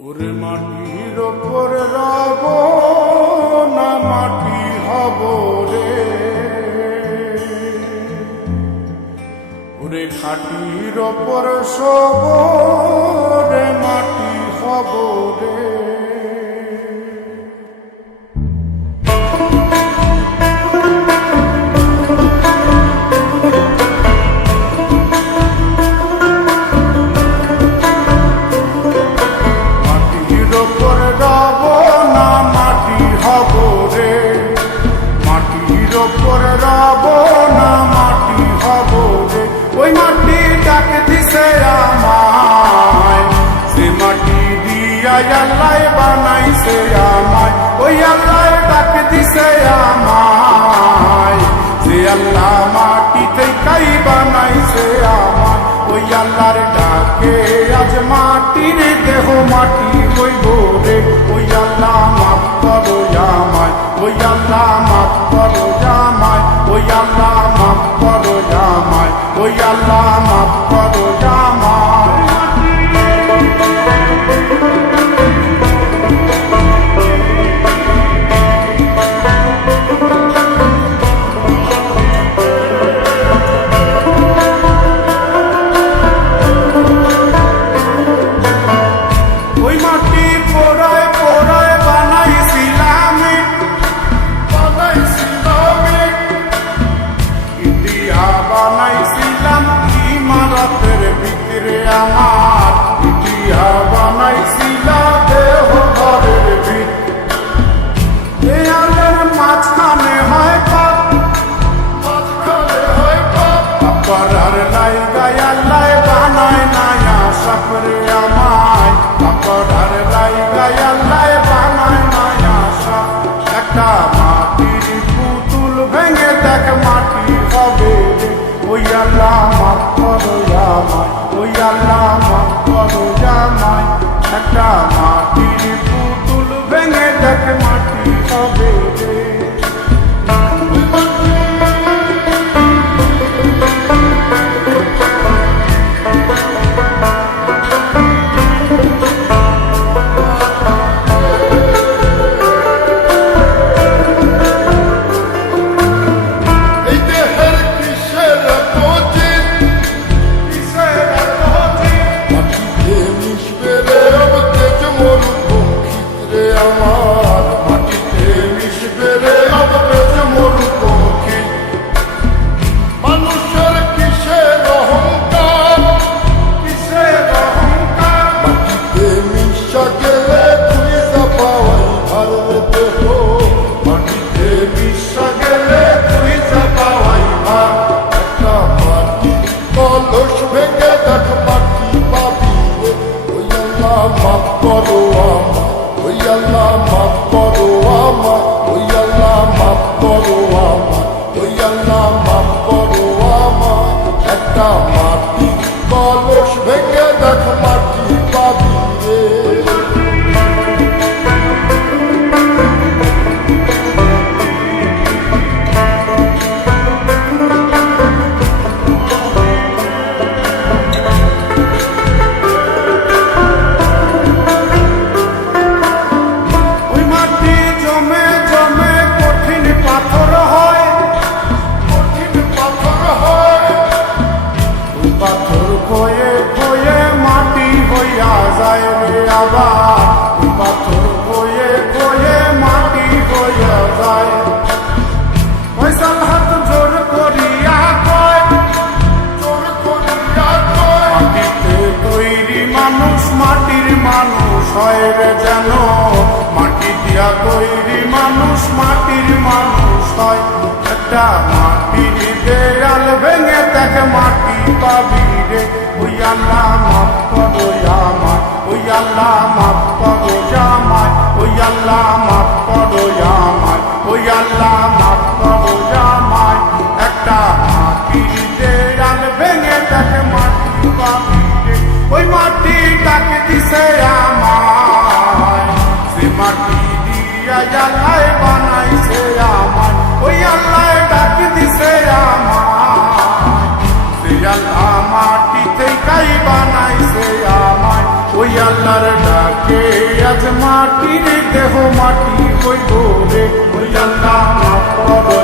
ওরে মাটির ওপর রব না মাটি হব রে, ওরে খাটির ওপর সব রে মাটি হব রে। ওই মাটি ডাক দিছে আমায়, সে মাটি দিয়া আল্লাহ বানাইছে আমায়। ওই আল্লাহ ডাক দিছে আমায়, সে আল্লাহ মাটি থেকেই বানাইছে আমায়। ওই আল্লাহর ডাকে আজ মাটির দেহ মাটি হইব রে। ওই আল্লাহ মাফ করো আমায়, ওই আল্লাহ মাফ করো আমায়, ওই আল্লাহ মাফ করো আমায়, ওই আল্লাহ মাফ করো আমায়। ওই মাটি পোড়ায় পোড়ায় বানাইছিলাম ইন্ডিয়া, বানাইছিলাম ইমারতের ভিতরে আমার, ইন্ডিয়া বানাইছিলাম দেহ ঘরের ভিতরে। মাঝখানে হয় পাপ, মাঝখানে হয় পাপ, করার লাইগায় আল্লাহ বানায় নায়া সাপরে আমায়, করার লাইগায় আল্লাহ বানায় নায়া সাপ। একটা মাটির পুতুল ভেঙে দেখ মাটি হবে রে। ওই আল্লাহ মাফ করো আমায়, ওই আল্লাহ মাফ করো আমায়। একটা মাটির পুতুল ভেঙে দেখ মাটি হবে রে। মাফ করো আমায়, ওই আল্লাহ মাফ করো আমায়, ওই আল্লাহ মাফ করো আমায়, ওই আল্লাহ মাফ করো আমায়। একটা মাটি কলস ভেঙে দেখ মাটি পাবি রে। পাথর খয়ে খয়ে মাটি হইয়া যায় রে আবার, পাথর খয়ে খয়ে মাটি হইয়া যায়। ফয়সাল হাত জোর করিয়া কয়, জোর করিয়া কয়, মাটিতে তৈরি মানুষ মাটির মানুষ হয় রে যেন। মাটি দিয়া তৈরি মানুষ মাটির মানুষ হয়। একটা মাটির দেয়াল ভেঙে দেখ মাটি পাবি রে। ওই আল্লাহ মাফ করো আমায়, ওই আল্লাহ মাফ করো আমায়, ওই আল্লাহ মাফ করো আমায়, ওই আল্লাহ মাফ করো আমায়। একটা মাটির দেয়াল ভেঙে দেখ মাটি পাবি রে। ওই মাটি ডাক দিছে আমায়, সে মাটি দিয়া আল্লাহ বানাইছে আমায়। ওই আল্লাহ ডাক দিছে আমায়, সে আল্লাহ মাটি থেকেই বানাইছে আমায়। ওই আল্লাহর ডাকে দেহ মাটি হইব রে ওই আল্লাহ মাফ করো